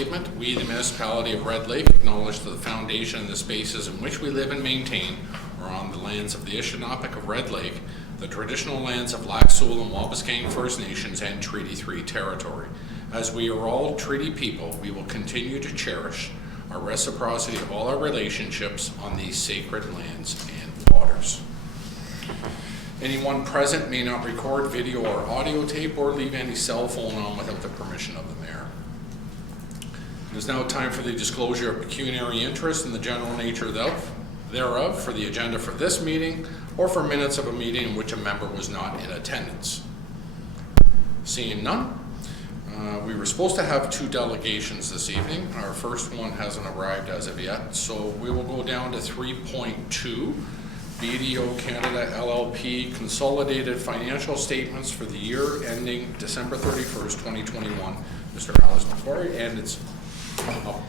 Statement. We, the Municipality of Red Lake, acknowledge that the foundation and the spaces in which we live and maintain are on the lands of the Anishinaabe of Red Lake, the traditional lands of Lac Seul and Wabauskang First Nations, and Treaty 3 territory. As we are all treaty people, we will continue to cherish our reciprocity of all our relationships on these sacred lands and waters. Anyone present may not record video or audio tape or leave any cell phone on without the permission of the mayor. It is now time for the disclosure of pecuniary interest in the general nature thereof for the agenda for this meeting or for minutes of a meeting in which a member was not in attendance. Seeing none, we were supposed to have 2 delegations this evening. Our first one hasn't arrived as of yet, so we will go down to 3.2. BDO Canada LLP Consolidated Financial Statements for the year ending December 31st, 2021. Mr. Alice McCory, and it's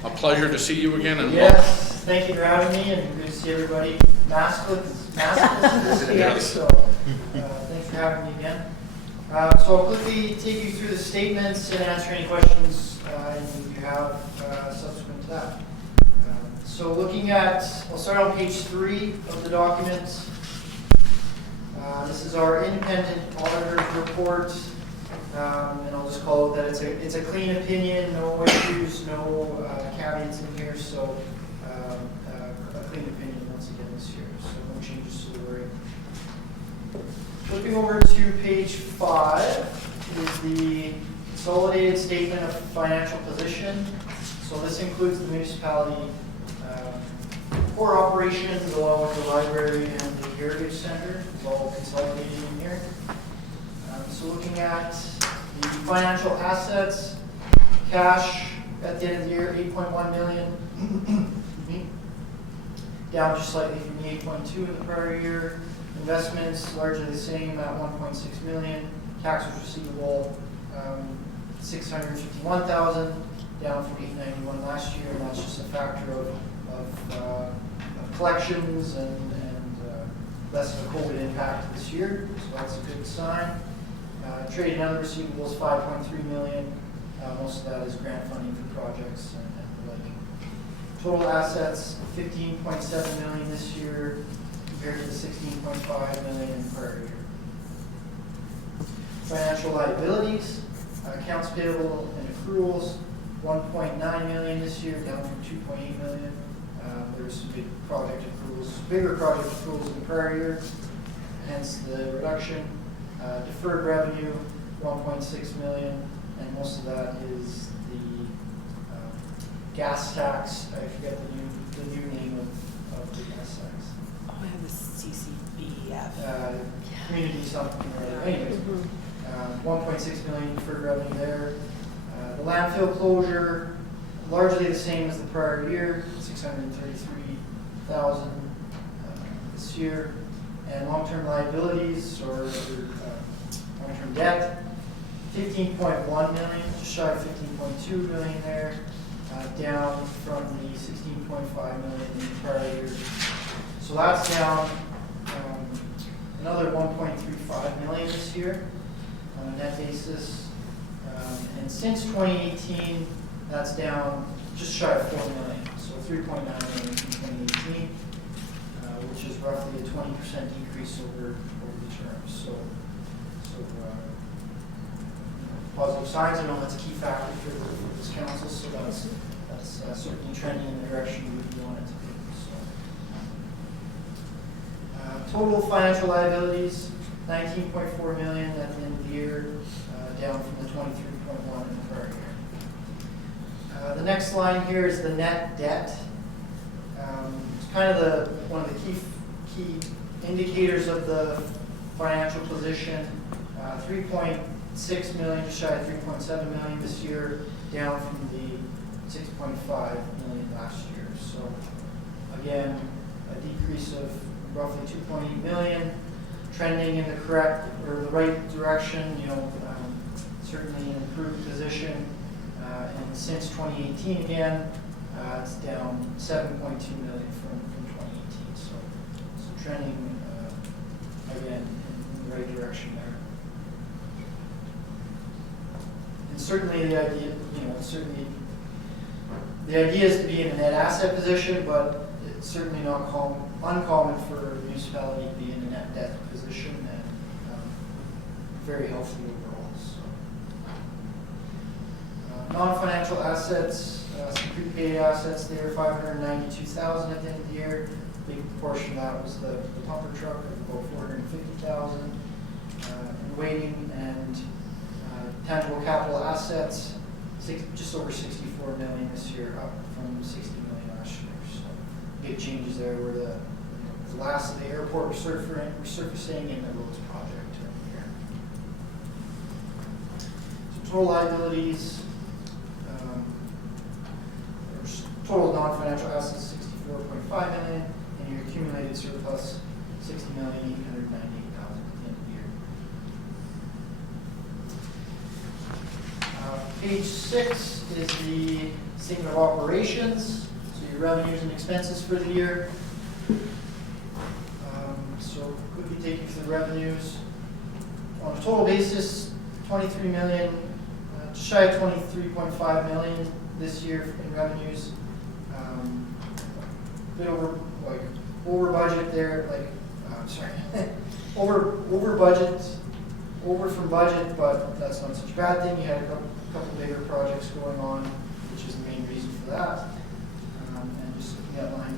a pleasure to see you again. And yes, thank you for having me, and good to see everybody. Maskless this week, so thanks for having me again. So I'll quickly take you through the statements and answer any questions if you have subsequent to that. So looking at, I'll start on page 3 of the document. This is our independent auditor's report, and I'll just call it that it's a clean opinion, no issues, no caveats in here, so a clean opinion once again this year, so no changes to the wording. Flipping over to page 5 is the consolidated statement of financial position. So this includes the municipality core operations along with the library and the heritage center. It's all consolidated in here. So looking at the financial assets, cash at the end of the year, 8.1 million, down just slightly from the 8.2 in the prior year. Investments largely the same at 1.6 million. Taxes receivable, 651,000, down from 891 last year, and that's just a factor of collections and less of a COVID impact this year, so that's a good sign. Trade and other receivables, 5.3 million. Most of that is grant funding for projects and the like. Total assets, 15.7 million this year compared to the 16.5 million in the prior year. Financial liabilities, accounts payable and accruals, 1.9 million this year, down from 2.8 million. There's some bigger project accruals in the prior year, hence the reduction. Deferred revenue, 1.6 million, and most of that is the gas tax. I forget the new name of the gas tax. Oh, I have the CCBF. Community something or other. Anyways, 1.6 million deferred revenue there. The landfill closure, largely the same as the prior year, 633,000 this year. And long-term liabilities or long-term debt, 15.1 million, just shy of 15.2 million there, down from the 16.5 million in the prior year. So that's down another 1.35 million this year on a net basis. And since 2018, that's down just shy of 4 million, so 3.9 million from 2018, which is roughly a 20% decrease over the term. So positive signs. I know that's a key factor for this council, so that's certainly trending in the direction we want it to be. So, total financial liabilities, 19.4 million at the end of the year, down from the 23.1 in the prior year. The next line here is the net debt. It's kind of one of the key indicators of the financial position. 3.6 million, just shy of 3.7 million this year, down from the 6.5 million last year. So again, a decrease of roughly 2.8 million, trending in the correct or the right direction. Certainly an improved position. And since 2018 again, it's down 7.2 million from 2018. So trending again in the right direction there. And certainly the idea, certainly The idea is to be in a net asset position, but it's certainly not uncommon for a municipality to be in a net debt position, and very healthy overall. So, non-financial assets, some prepaid assets there, $592,000 at the end of the year. Big portion of that was the pumper truck of about $450,000 in waiting, and tangible capital assets, just over $64 million this year, up from $60 million last year. So big changes there were the last of the airport resurfacing and the roads project here. So total liabilities, total non-financial assets $64.5 million, and your accumulated surplus $60,898,000 at the end of the year. Page 6 is the statement of operations, so your revenues and expenses for the year. So quickly take you through the revenues. On a total basis, $23 million, just shy of $23.5 million this year in revenues. A bit over budget there, over budget, over from budget, but that's not such a bad thing. You had a couple bigger projects going on, which is the main reason for that. And just looking at line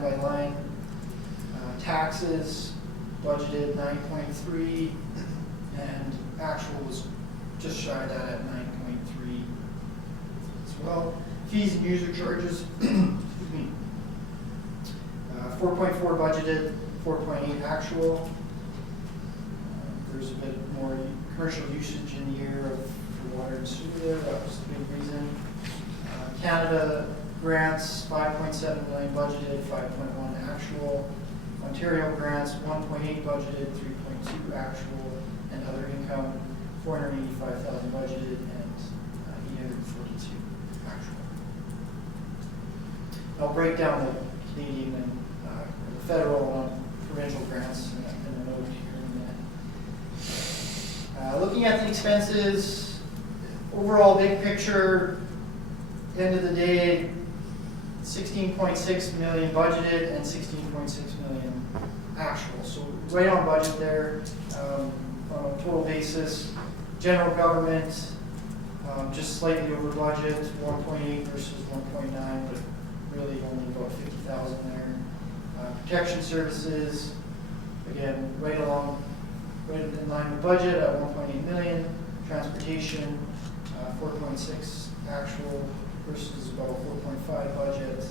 by line, taxes budgeted 9.3, and actual was just shy of that at 9.3 as well. Fees and user charges, 4.4 budgeted, 4.8 actual. There's a bit more commercial usage in the year for water and sewer there. That was the big reason. Canada grants, 5.7 million budgeted, 5.1 actual. Ontario grants, 1.8 budgeted, 3.2 actual. And other income, 485,000 budgeted and 842 actual. I'll break down the Canadian and the federal and provincial grants in a note here in a minute. Looking at the expenses, overall big picture, end of the day, 16.6 million budgeted and 16.6 million actual. So right on budget there on a total basis. General government, just slightly over budget, 1.8 versus 1.9, but really only about 50,000 there. Protection services, again, right in line with budget at 1.8 million. Transportation, 4.6 actual versus about 4.5 budget.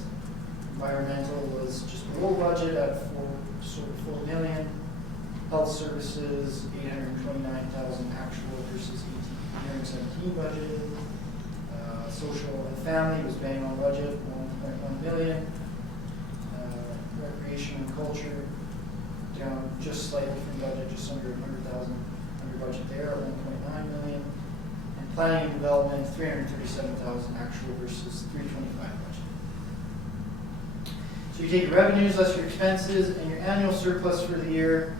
Environmental was just below budget at 4 million. Health services, 829,000 actual versus 817 budgeted. Social and family was bang on budget, 1.1 million. Recreation and culture, down just slightly from budget, just under 100,000 under budget there, 1.9 million. And planning and development, 337,000 actual versus 325 budget. So you take your revenues less your expenses, and your annual surplus for the year,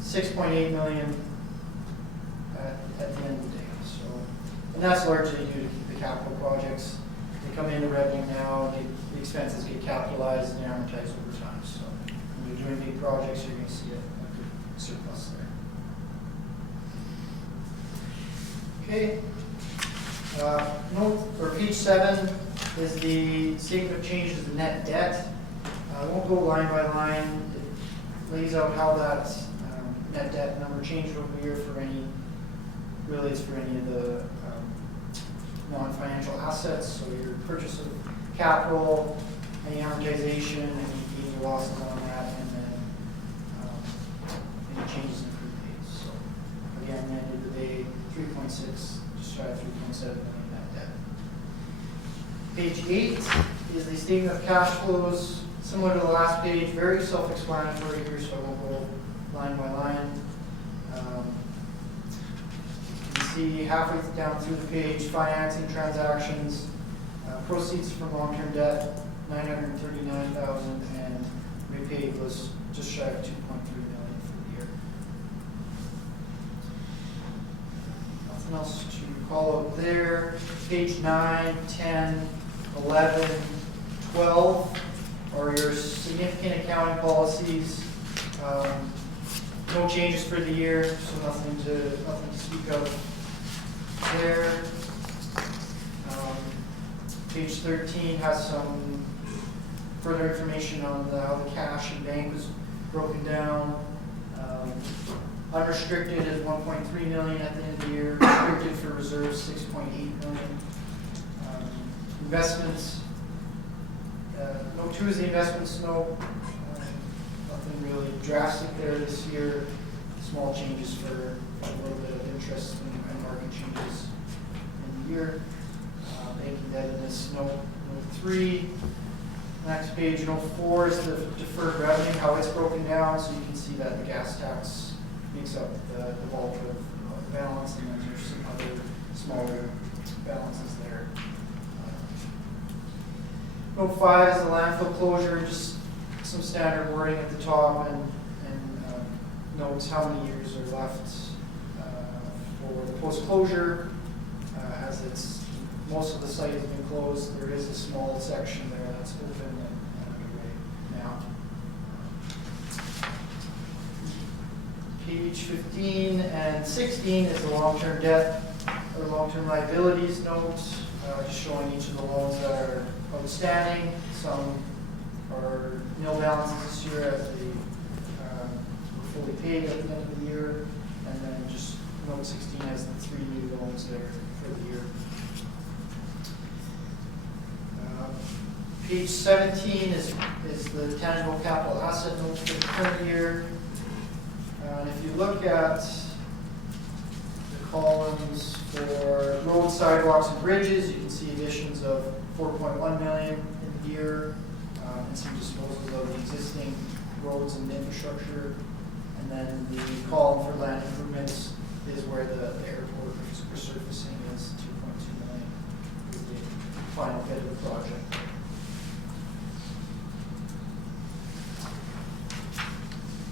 6.8 million at the end of the day. So, and that's largely due to the capital projects. They come into revenue now, the expenses get capitalized and amortized over time. So when you're doing big projects, you're going to see a good surplus there. Okay. Note, or page 7 is the statement of changes in net debt. I won't go line by line. It lays out how that net debt number changed over the year for any, really it's for any of the non-financial assets. So your purchase of capital, any amortization, any gains or losses on that, and then any changes in prepaids. So again, at the end of the day, 3.6, just shy of 3.7 million net debt. Page 8 is the statement of cash flows. Similar to the last page, very self-explanatory here, so I won't go line by line. You can see halfway down through the page, financing transactions, proceeds from long-term debt, 939,000, and repaid was just shy of 2.3 million for the year. Nothing else to call out there. Page 9, 10, 11, 12 are your significant accounting policies. No changes for the year, so nothing to speak of there. Page 13 has some further information on how the cash and bank was broken down. Unrestricted is 1.3 million at the end of the year. Restricted for reserves 6.8 million. Investments. No twos investments. No. Nothing really drastic there this year. Small changes for a little bit of interest and market changes in the year. Bank indebtedness, no 3. Next page, no 4 is the deferred revenue, how it's broken down. So you can see that the gas tax makes up the bulk of the balance, and then there's some other smaller balances there. Note 5 is the landfill closure, just some standard wording at the top, and notes how many years are left for the post-closure. As most of the site has been closed, there is a small section there that's open and underway now. Page 15 and 16 is the long-term debt or long-term liabilities note, just showing each of the loans that are outstanding. Some are nil balances this year as they were fully paid at the end of the year, and then just note 16 has the 3 new loans there for the year. Page 17 is the tangible capital asset note for the current year. And if you look at the columns for roads, sidewalks, and bridges, you can see additions of 4.1 million in the year, and some disposals of the existing roads and infrastructure. And then the column for land improvements is where the airport resurfacing is 2.2 million, is the final bit of the project.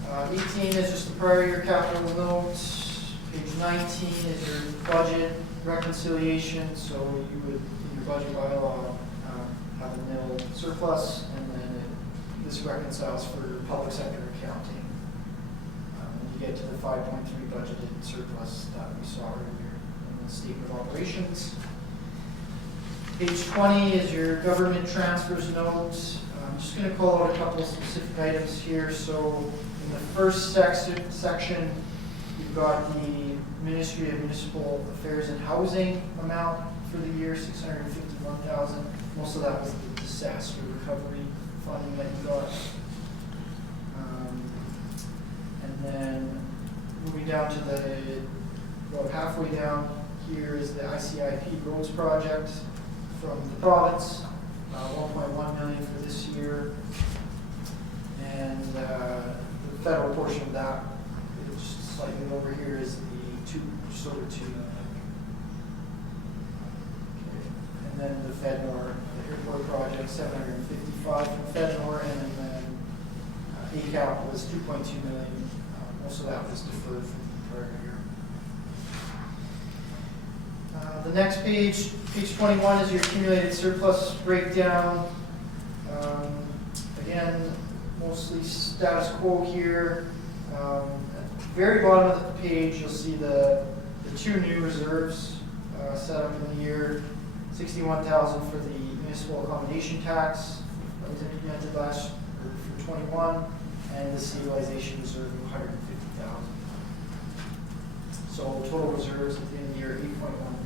Uh, 18 is just the prior year capital notes. Page 19 is your budget reconciliation. So you would, in your budget bylaw, have a nil surplus, and then this reconciles for public sector accounting. When you get to the 5.3 budgeted surplus that we saw earlier in the statement of operations. Page 20 is your government transfers note. I'm just going to call out a couple of specific items here. So in the first section, you've got the Ministry of Municipal Affairs and Housing amount for the year, $651,000. Most of that was the disaster recovery funding that you got. And then moving down to about halfway down here is the ICIP roads project from the province, 1.1 million for this year. And the federal portion of that, just slightly over here, is just over 2 million. Okay. And then the FedNor, the airport project, 755 from FedNor, and then ACAP was 2.2 million. Most of that was deferred from the prior year. The next page, page 21, is your accumulated surplus breakdown. Again, mostly status quo here. At the very bottom of the page, you'll see the 2 new reserves set up in the year. 61,000 for the municipal accommodation tax that was implemented for 21, and the stabilization reserve of 150,000. So total reserves at the end of the year, 8.1 million.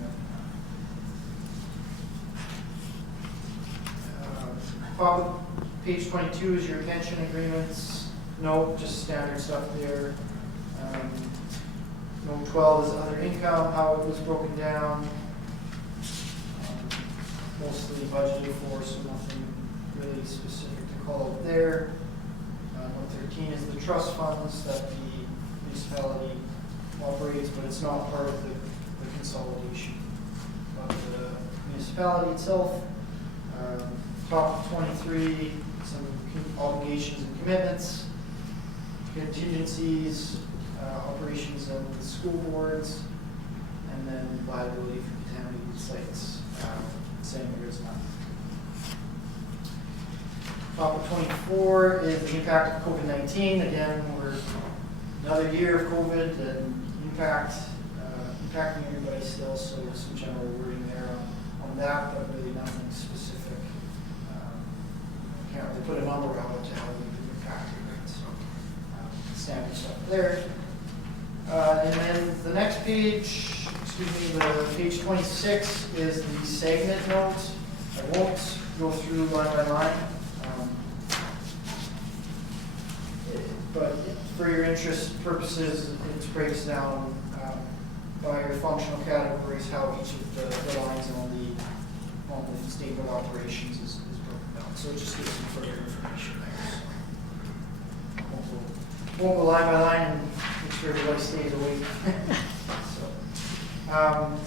Top of page 22 is your pension agreements. Note, just standard stuff there. Note 12 is other income, how it was broken down. Mostly budgeted for, so nothing really specific to call out there. Note 13 is the trust funds that the municipality operates, but it's not part of the consolidation of the municipality itself. Top of 23, some obligations and commitments, contingencies, operations of the school boards, and then liability for contaminated sites, same here as well. Top of 24 is the impact of COVID-19. Again, we're another year of COVID and impacting everybody still, so there's some general wording there on that, but really nothing specific. Can't really put a number on it to how we impact it, right? So standard stuff there. And then the next page, the page 26 is the segment notes. I won't go through line by line, but for your interest purposes, it breaks down by your functional categories how each of the lines on the statement of operations is broken down. So it just gives some further information there. So won't go line by line and make sure everybody stays awake. So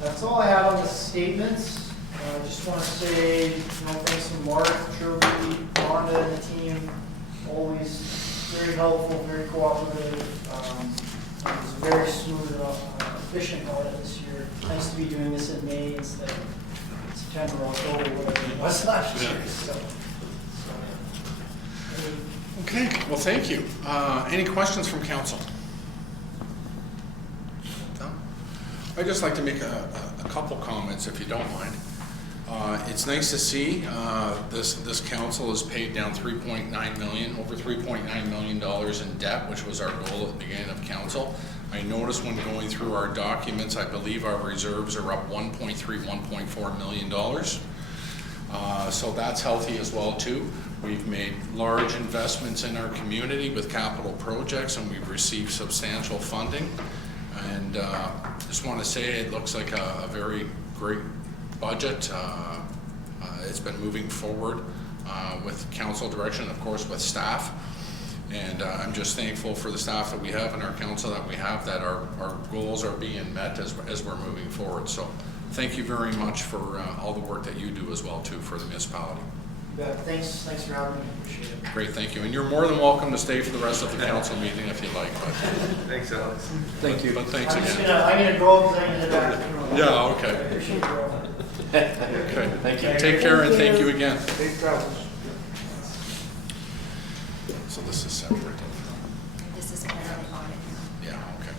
that's all I have on the statements. I just want to say, thanks to Mark, Trilby, Rhonda, and the team. Always very helpful, very cooperative. It was a very smooth and efficient audit this year. Nice to be doing this in May instead of September, October, whatever it was last year. So. Okay, well, thank you. Any questions from council? No? I'd just like to make a couple comments, if you don't mind. It's nice to see this council has paid down over $3.9 million in debt, which was our goal at the beginning of council. I noticed when going through our documents, I believe our reserves are up $1.4 million. So that's healthy as well too. We've made large investments in our community with capital projects, and we've received substantial funding. And just want to say it looks like a very great budget. It's been moving forward with council direction, of course, with staff. And I'm just thankful for the staff that we have and our council that we have, that our goals are being met as we're moving forward. So thank you very much for all the work that you do as well too for the municipality. Yeah, thanks for having me. Appreciate it. Great, thank you. And you're more than welcome to stay for the rest of the council meeting if you'd like. But, Thanks, Alex. thank you. But thanks I'm again. gonna go because I'm in the back. Yeah, okay. I appreciate it, bro. Okay. Thank you. Take care and thank you again. Safe travels. So this is separate. This is part of the audit. Yeah, okay.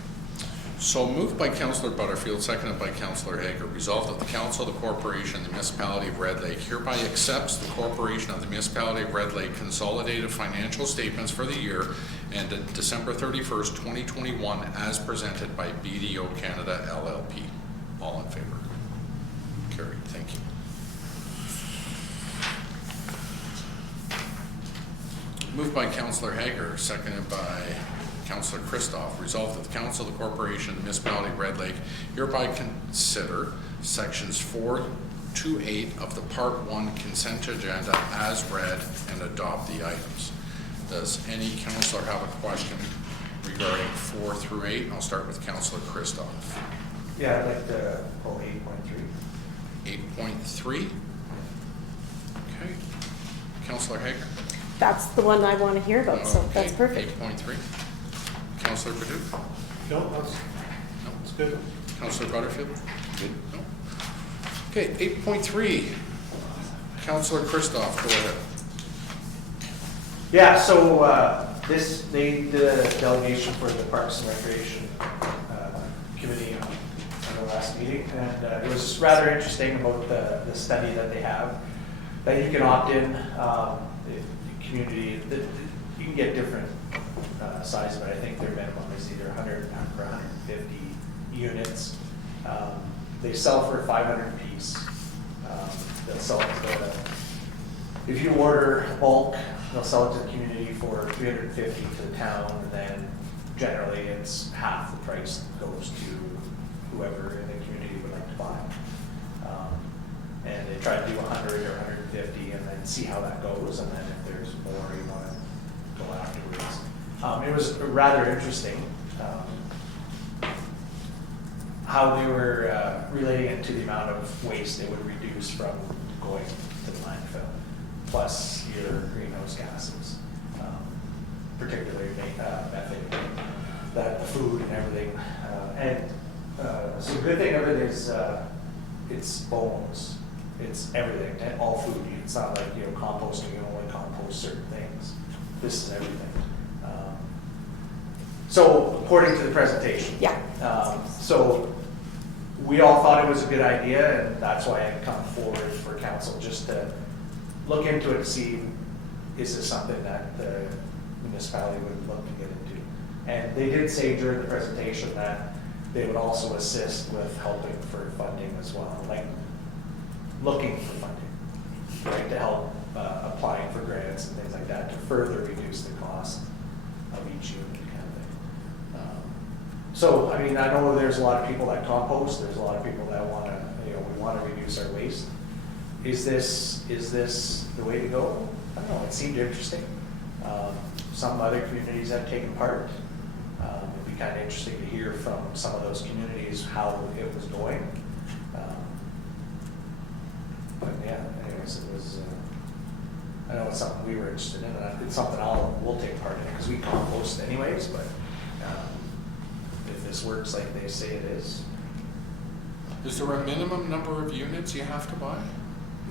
So moved by Councillor Butterfield, seconded by Councillor Hager. Resolved that the Council of the Corporation, the Municipality of Red Lake, hereby accepts the Corporation of the Municipality of Red Lake consolidated financial statements for the year ended December 31st, 2021, as presented by BDO Canada LLP. All in favor? Carried. Thank you. Moved by Councillor Hager, seconded by Councillor Christoph. Resolved that the Council of the Corporation of the Municipality of Red Lake hereby consider sections 4 to 8 of the Part 1 consent agenda as read and adopt the items. Does any councillor have a question regarding 4 through 8? I'll start with Councillor Christoph. Yeah, I'd like to pull 8.3. 8.3. Okay. Councillor Hager. That's the one I want to hear about, so that's perfect. 8.3. Councillor Perdue? No, that's good. Councillor Butterfield? Good. No? Okay, 8.3. Councillor Christoph, go ahead. Yeah, so they did a delegation for the Parks and Recreation Committee on the last meeting, and it was rather interesting about the study that they have, that you can opt in. Community, you can get different sizes, but I think their minimum is either 100 or 150 units. They sell for 500 a piece. They'll sell it if you order bulk, they'll sell it to the community for 350 to the town, and then generally it's half the price goes to whoever in the community would like to buy. And they try to do 100 or 150 and then see how that goes, and then if there's more you want to go afterwards. It was rather interesting how they were relating it to the amount of waste they would reduce from going to the landfill, plus your greenhouse gases, particularly methane, that the food and everything. So the good thing of it is it's bones. It's everything, and all food. It's not like, you know, composting, you only compost certain things. This is everything. So according to the presentation. Yeah. So we all thought it was a good idea, and that's why I come forward for council, just to look into it and see, is this something that the municipality would look to get into? And they did say during the presentation that they would also assist with helping for funding as well, like looking for funding, right, to help applying for grants and things like that to further reduce the cost of each unit kind of thing. So, I mean, I know there's a lot of people that compost, there's a lot of people that want to, you know, we want to reduce our waste. Is this the way to go? I don't know, it seemed interesting. Some other communities have taken part. It'd be kind of interesting to hear from some of those communities how it was going. But yeah, anyways, it was, I know it's something we were interested in, and it's something we'll take part in, because we compost anyways, but if this works like they say it is. Is there a minimum number of units you have to buy?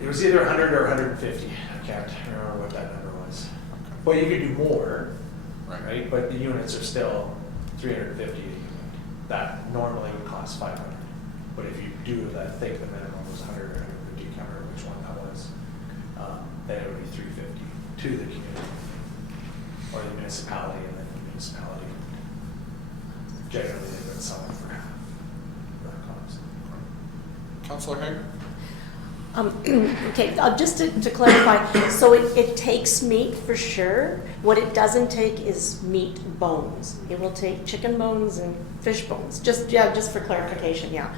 It was either 100 or 150, I can't remember what that number was. But you could do more, right? But the units are still 350 a unit. That normally would cost 500. But if you do that, I think the minimum was 100 or 150, I can't remember which one that was. Then it would be 350 to the community, or the municipality, and then the municipality. Generally, they've been selling for half that cost. Councillor Hager? Okay, just to clarify, so it takes meat for sure. What it doesn't take is meat bones. It will take chicken bones and fish bones. Just for clarification, yeah.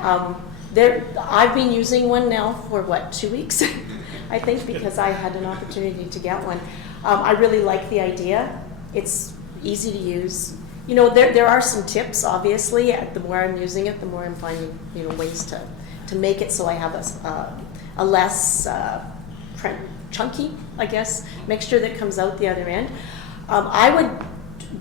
I've been using one now for 2 weeks, I think, because I had an opportunity to get one. I really like the idea. It's easy to use. You know, there are some tips, obviously. The more I'm using it, the more I'm finding, you know, ways to make it so I have a less chunky, I guess, mixture that comes out the other end.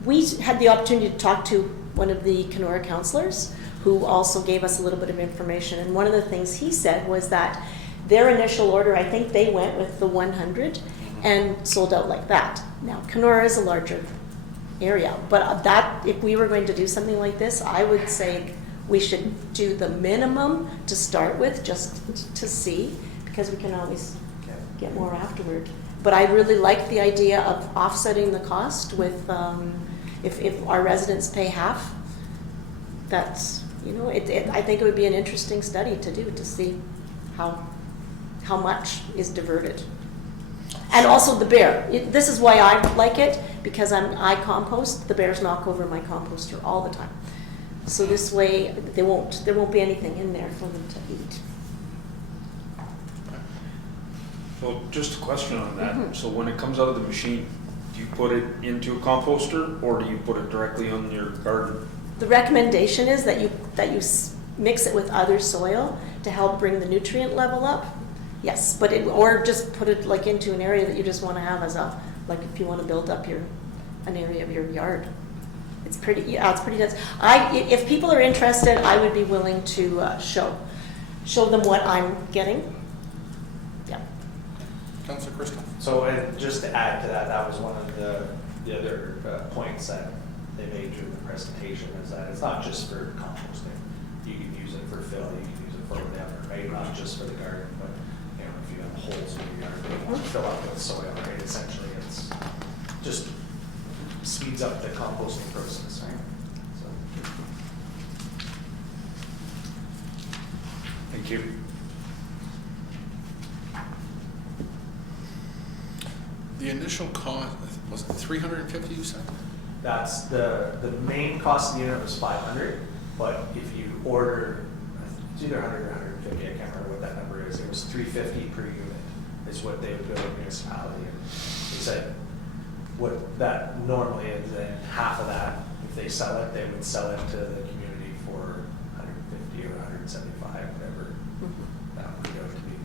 We had the opportunity to talk to one of the Kenora councillors who also gave us a little bit of information. And one of the things he said was that their initial order, I think they went with the 100 and sold out like that. Now, Kenora is a larger area, but if we were going to do something like this, I would say we should do the minimum to start with, just to see, because we can always get more afterward. But I really like the idea of offsetting the cost with, if our residents pay half, that's, you know, I think it would be an interesting study to do, to see how much is diverted. And also the bear. This is why I like it, because I compost. The bears knock over my composter all the time. So this way, there won't be anything in there for them to eat. So just a question on that. So when it comes out of the machine, do you put it into a composter or do you put it directly on your garden? The recommendation is that you mix it with other soil to help bring the nutrient level up. Yes, but or just put it like into an area that you just want to have as like if you want to build up an area of your yard. It's pretty dense. If people are interested, I would be willing to show them what I'm getting. Yeah. Councillor Crystal? So just to add to that, that was one of the other points that they made during the presentation, is that it's not just for composting. You can use it for fill, you can use it for whatever, right? Not just for the garden, but you know, if you have holes in your yard, you want to fill up with soil, right? Essentially, it's just speeds up the composting process, right? So. Thank you. The initial cost, was it 350 you said? That's the main cost of the unit was 500, but if you order, it's either 100 or 150, I can't remember what that number is. It was 350 per unit is what they would bill the municipality. And they said what that normally is, and half of that, if they sell it, they would sell it to the community for 150 or 175, whatever that would go to be.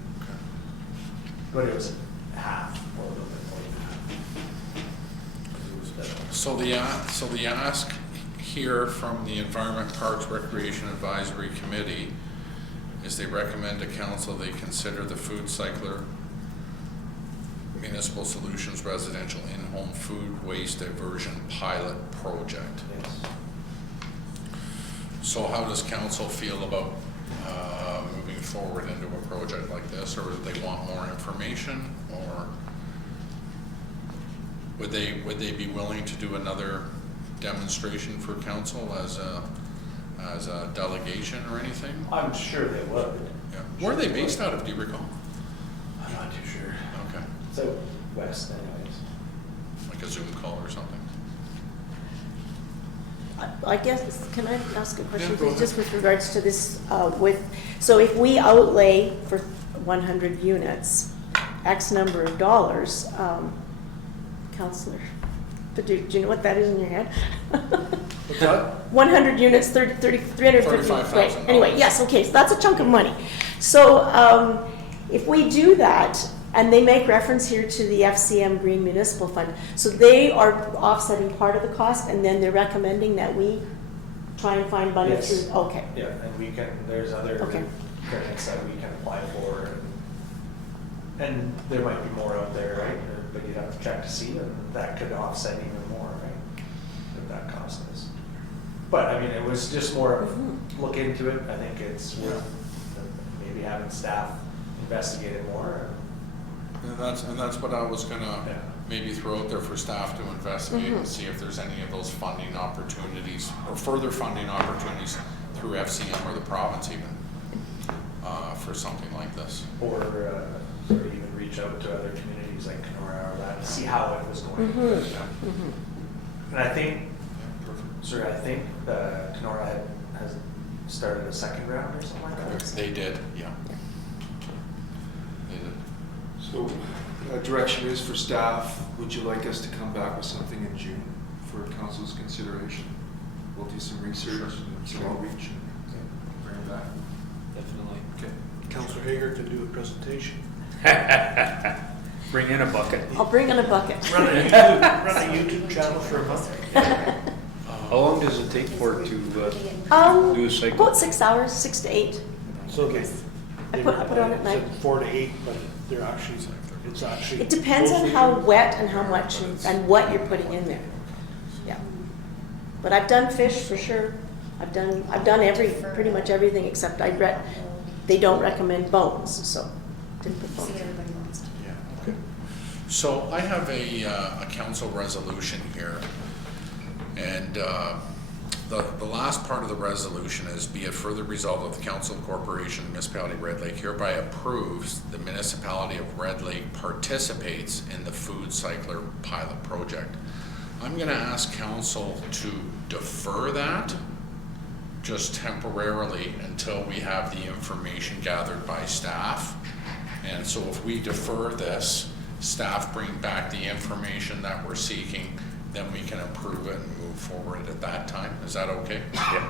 But it was half, or a little bit more than half. So the ask here from the Environment, Parks, Recreation Advisory Committee is they recommend to council they consider the foodcycler Municipal Solutions Residential In-Home Food Waste Diversion Pilot Project. Yes. So how does council feel about moving forward into a project like this, or do they want more information, or would they be willing to do another demonstration for council as a delegation or anything? I'm sure they would. Yeah. Where are they based out of, do you recall? I'm not too sure. Okay, So west anyways. like a Zoom call or something? I guess, can I ask a question, Yeah, go please, ahead. just with regards to this, so if we outlay for 100 units, X number of dollars, Counselor, but do you know what that is in your head? What's that? 100 units, 350, right, $35,000. anyway, yes, okay, so that's a chunk of money. So, if we do that, and they make reference here to the FCM Green Municipal Fund, so they are offsetting part of the cost, and then they're recommending that we try and find money Yes. through, okay. Yeah, and we can, there's other Okay. grants that we can apply for, and there might be more out there, right? But you'd have to check to see, and that could offset even more, right? If that cost is. But, I mean, it was just more of, look into it, I think it's worth maybe having staff investigate it more. And that's what I was gonna Yeah. maybe throw out there for staff to investigate and see if there's any of those funding opportunities or further funding opportunities through FCM or the province even, for something like this. Or sort of even reach out to other communities like Kenora or that, to see how it was going. And I think, sir, I think Kenora has started a second round or something like that. They did, yeah. They did. So, direction is for staff, would you like us to come back with something in June for council's consideration? We'll do some research and some outreach and bring it back. Definitely. Okay. Councillor Hager could do a presentation. Bring in a bucket. I'll bring in a bucket. Run a YouTube channel for a month. How long does it take for it to do a cycle? About 6 hours, 6 to 8. So they. I put it on at night. 4 to 8, but they're actually, it's actually. It depends on mostly- how wet and how much and what you're putting in there. Yeah. But I've done fish for sure. I've done pretty much everything except they don't recommend bones, so didn't put bones See, in. everybody wants to. Yeah, okay. So I have a council resolution here, and the last part of the resolution is, be it further resolved that the Council of Corporation of the Municipality of Red Lake hereby approves the Municipality of Red Lake participates in the foodcycler pilot project. I'm gonna ask council to defer that just temporarily until we have the information gathered by staff. And so if we defer this, staff bring back the information that we're seeking, then we can approve it and move forward at that time. Is that okay? Yeah.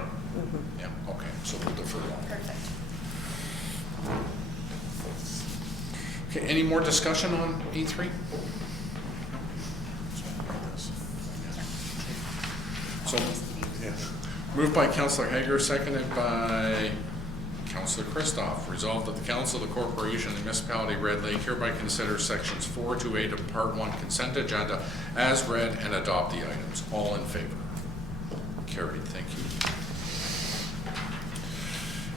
Yeah, okay, so we'll defer that. Perfect. Okay, any more discussion on E3? So, yeah. Moved by Councillor Hager, seconded by Councillor Christoph. Resolved that the Council of the Corporation of the Municipality of Red Lake hereby considers sections 4 to 8 of Part 1 consent agenda as read and adopt the items. All in favor? Carried, thank you.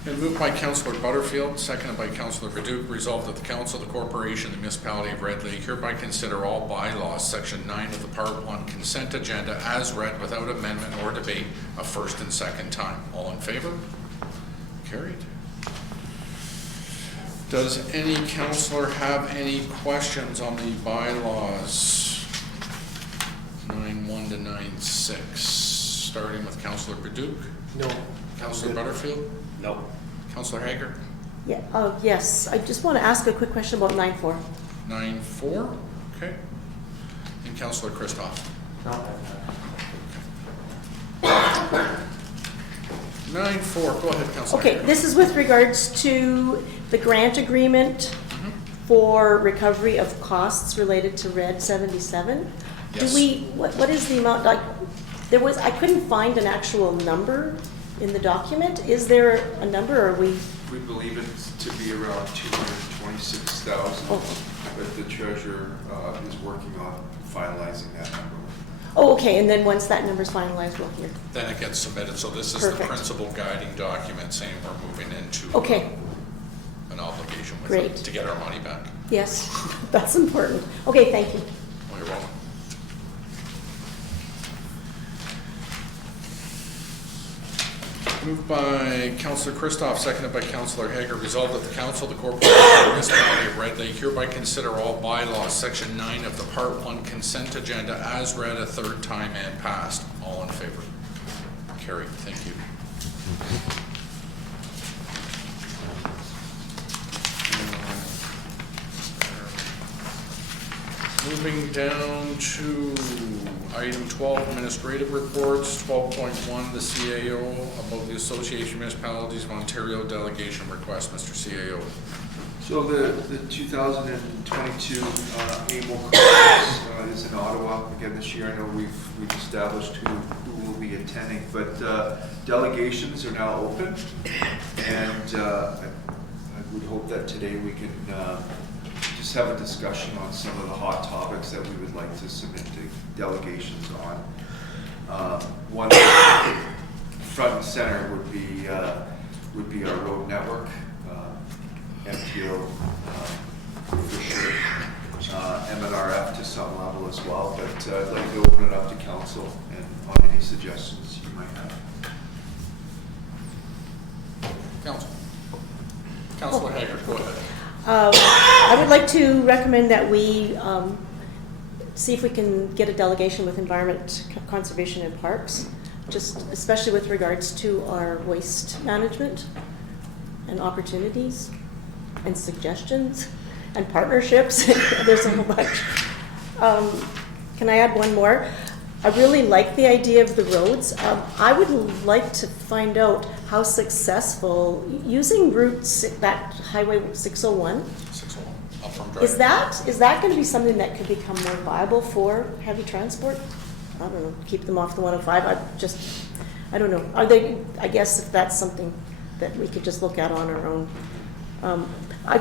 And moved by Councillor Butterfield, seconded by Councillor Baduch. Resolved that the Council of the Corporation of the Municipality of Red Lake hereby consider all bylaws, section 9 of the Part 1 consent agenda as read without amendment or debate a first and second time. All in favor? Carried. Does any councillor have any questions on the bylaws? 9.1 to 9.6, starting with Councillor Baduch. No. Councillor Good. Butterfield? No. Councillor Hager? Yeah, yes, I just want to ask a quick question about 9.4. 9.4, okay. And Councillor Christoph? No, 9.4, go ahead, Councillor Okay, Hager. this is with regards to the grant agreement for recovery of costs related to Red 77. Yes. Do we, what is the amount, like, I couldn't find an actual number in the document? Is there a number, or we, We believe it to be around 226,000, Oh. but the treasurer is working on finalizing that number. oh, okay, and then once that number's finalized, we'll hear. Then it gets submitted, so this is the Perfect. principal guiding document saying we're moving into Okay, an obligation with Great. it to get our money back. yes, that's important. Okay, thank you. Well, you're welcome. Moved by Councillor Christoph, seconded by Councillor Hager. Resolved that the Council of the Corporation of the Municipality of Red Lake hereby consider all bylaws, Section 9 of the Part 1 consent agenda as read a third time and passed. All in favor? Carried. Thank you. Moving down to item 12, administrative reports. 12.1, the CAO about the Association of Municipalities of Ontario delegation request. Mr. CAO. So the 2022 AMO conference is in Ottawa again this year. I know we've established who will be attending, but delegations are now open, and I would hope that today we can just have a discussion on some of the hot topics that we would like to submit to delegations on. One front and center would be our road network. MTO for sure, MNRF to some level as well, but I'd like to open it up to council and on any suggestions you might have. Councillor Hager, go ahead. I would like to recommend that we see if we can get a delegation with Environment, Conservation and Parks, just especially with regards to our waste management and opportunities and suggestions and partnerships. There's a whole bunch. Can I add one more? I really like the idea of the roads. I would like to find out how successful using that Highway 601. 601, up from Drive. Is that going to be something that could become more viable for heavy transport? I don't know. Keep them off the 105. I don't know. I guess if that's something that we could just look at on our own.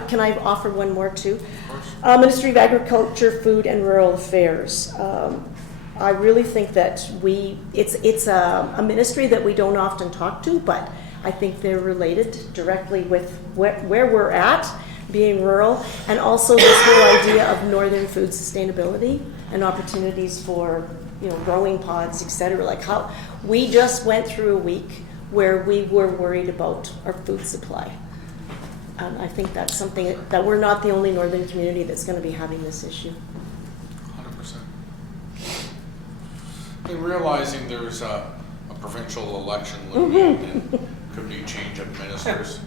Can I offer one more too? Ministry of Agriculture, Food and Rural Affairs. I really think that it's a ministry that we don't often talk to, but I think they're related directly with where we're at, being rural, and also this whole idea of northern food sustainability and opportunities for growing pods, etc. Like how we just went through a week where we were worried about our food supply. I think that's something that we're not the only northern community that's going to be having this issue. 100%. And realizing there's a provincial election looming and could be change of ministers,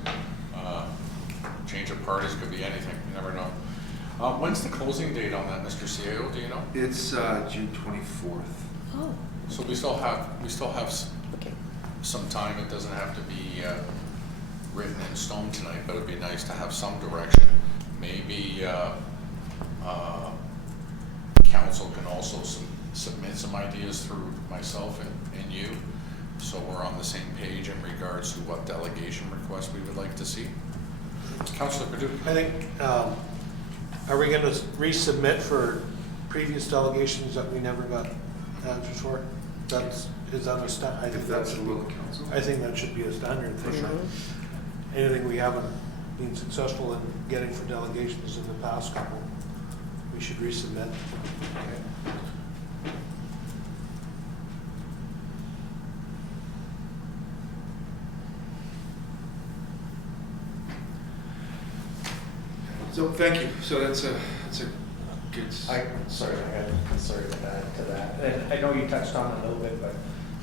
change of parties, could be anything. You never know. When's the closing date on that, Mr. CAO? Do you know? It's June 24th. Oh, So we still have okay. some time. It doesn't have to be written in stone tonight, but it'd be nice to have some direction. Maybe council can also submit some ideas through myself and you, so we're on the same page in regards to what delegation request we would like to see. Councillor Perdue. I think, are we gonna resubmit for previous delegations that we never got answers for? Is that a standard? If that's the will of council. I think that should be a standard for sure. Anything we haven't been successful in getting for delegations in the past couple, we should resubmit. So thank you. So that's a good. I'm sorry to add to that. And I know you touched on it a little bit, but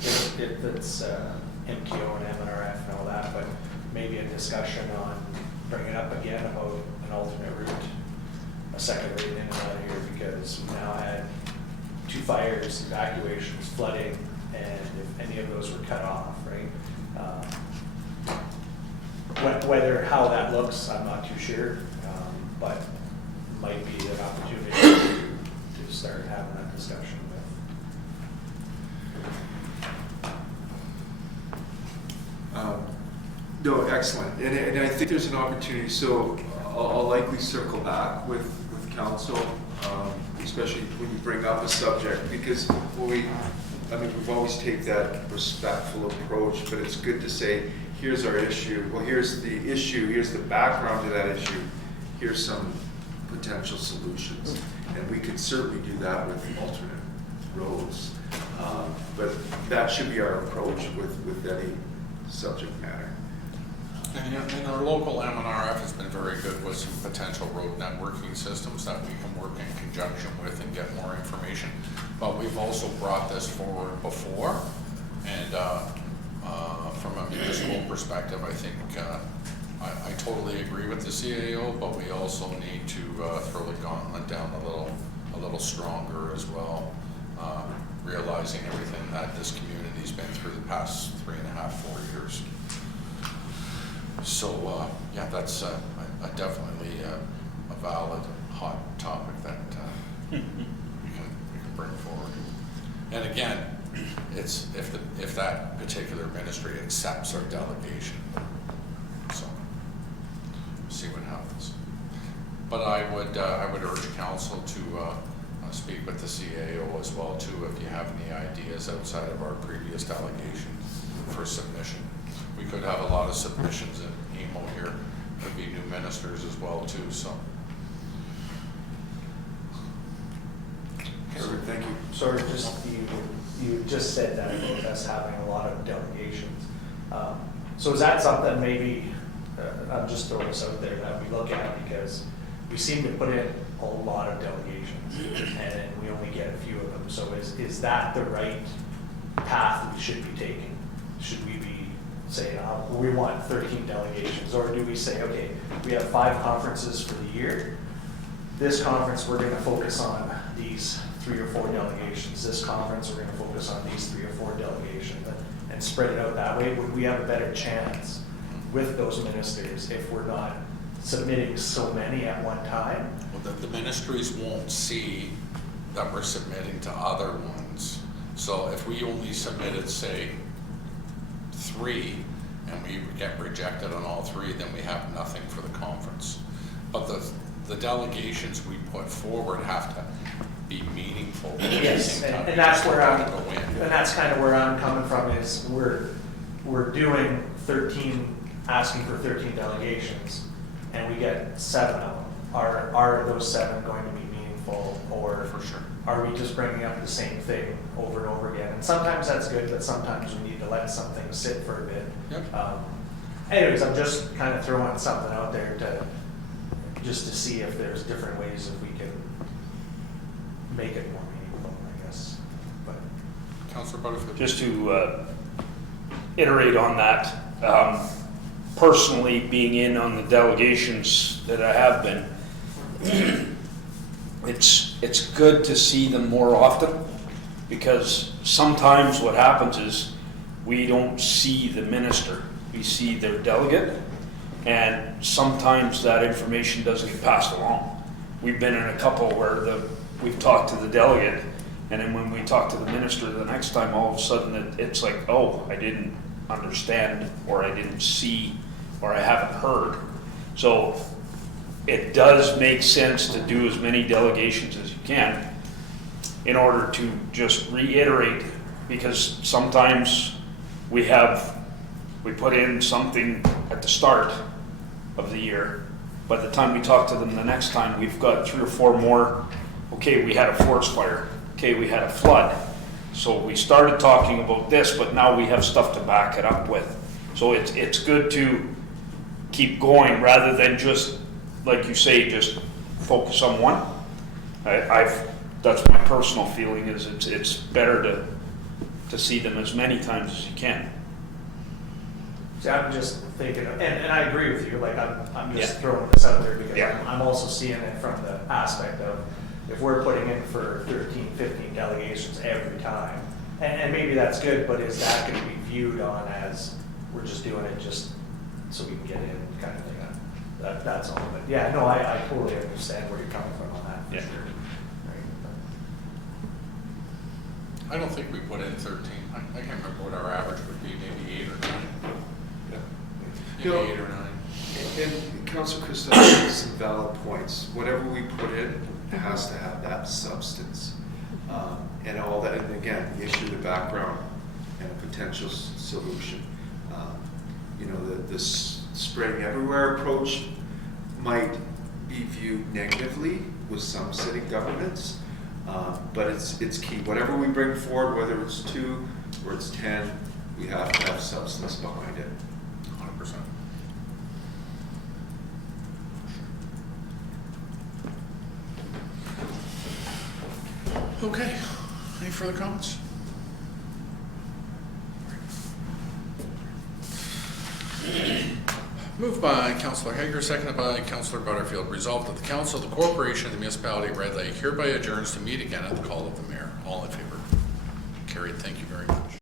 if it's MTO and MNRF and all that, but maybe a discussion on bringing it up again about an alternate route, a second route in and out of here, because we now had 2 fires, evacuations, flooding, and if any of those were cut off, right? How that looks, I'm not too sure, but might be an opportunity to start having that discussion with. No, excellent. And I think there's an opportunity, so I'll likely circle back with council, especially when you bring up a subject, because we've always take that respectful approach, but it's good to say, here's our issue. Well, here's the issue, here's the background to that issue, here's some potential solutions. And we could certainly do that with alternate roads. But that should be our approach with any subject matter. And our local M&RF has been very good with some potential road networking systems that we can work in conjunction with and get more information. But we've also brought this forward before, and from a municipal perspective, I think I totally agree with the CAO, but we also need to throw the gauntlet down a little stronger as well, realizing everything that this community's been through the past 3.5, 4 years. So yeah, that's definitely a valid, hot topic that we can bring forward. And again, it's if that particular ministry accepts our delegation. So see what happens. But I would urge council to speak with the CAO as well too, if you have any ideas outside of our previous delegation for submission. We could have a lot of submissions in emo here. Could be new ministers as well too. So. Perfect, thank you. Sort of just, you just said that about us having a lot of delegations. So is that something maybe, I'm just throwing this out there, that we look at, because we seem to put in a lot of delegations and we only get a few of them. So is that the right path we should be taking? Should we be saying, we want 13 delegations, or do we say, okay, we have 5 conferences for the year. This conference, we're gonna focus on these 3 or 4 delegations. This conference, we're gonna focus on these 3 or 4 delegations, and spread it out that way. Would we have a better chance with those ministers if we're not submitting so many at one time? Well, the ministries won't see that we're submitting to other ones. So if we only submitted, say, 3, and we get rejected on all 3, then we have nothing for the conference. But the delegations we put forward have to be meaningful. Yes, and that's where and that's kind of where I'm coming from, is we're doing 13, asking for 13 delegations, and we get 7 of them. Are those 7 going to be meaningful, or For sure. are we just bringing up the same thing over and over again? And sometimes that's good, but sometimes we need to let something sit for a bit. Yep. Anyways, I'm just kind of throwing something out there to see if there's different ways if we can make it more meaningful, I guess. But Councillor Butterfield. Just to iterate on that, personally being in on the delegations that I have been, it's good to see them more often, because sometimes what happens is we don't see the minister, we see their delegate, and sometimes that information doesn't get passed along. We've been in a couple where we've talked to the delegate, and then when we talk to the minister the next time, all of a sudden it's like, oh, I didn't understand, or I didn't see, or I haven't heard. So it does make sense to do as many delegations as you can in order to just reiterate, because sometimes we put in something at the start of the year. By the time we talk to them the next time, we've got 3 or 4 more. Okay, we had a forest fire. Okay, we had a flood. So we started talking about this, but now we have stuff to back it up with. So it's good to keep going rather than just, like you say, just focus on one. That's my personal feeling, is it's better to see them as many times as you can. see, I'm just thinking, and I agree with you, like I'm just throwing this out there because Yeah. I'm also seeing it from the aspect of, if we're putting in for 13, 15 delegations every time, and maybe that's good, but is that going to be viewed on as, we're just doing it just so we can get in kind of thing? That's all, but yeah, no, I totally understand where you're coming from on that, for Yeah. sure. I don't think we put in 13. I can't remember what our average would be, maybe 8 or 9. No. 8 or 9. And Councilor Christophe has some valid points. Whatever we put in has to have that substance. And all that, and again, the issue, the background, and a potential solution. You know, this spraying everywhere approach might be viewed negatively with some city governments, but it's key. Whatever we bring forward, whether it's 2 or it's 10, we have to have substance behind it. 100%. Okay, any further comments? Moved by Councillor Hager, seconded by Councillor Butterfield. Resolved that the Council of the Corporation of the Municipality of Red Lake hereby adjourns to meet again at the call of the Mayor. All in favor? Carried. Thank you very much.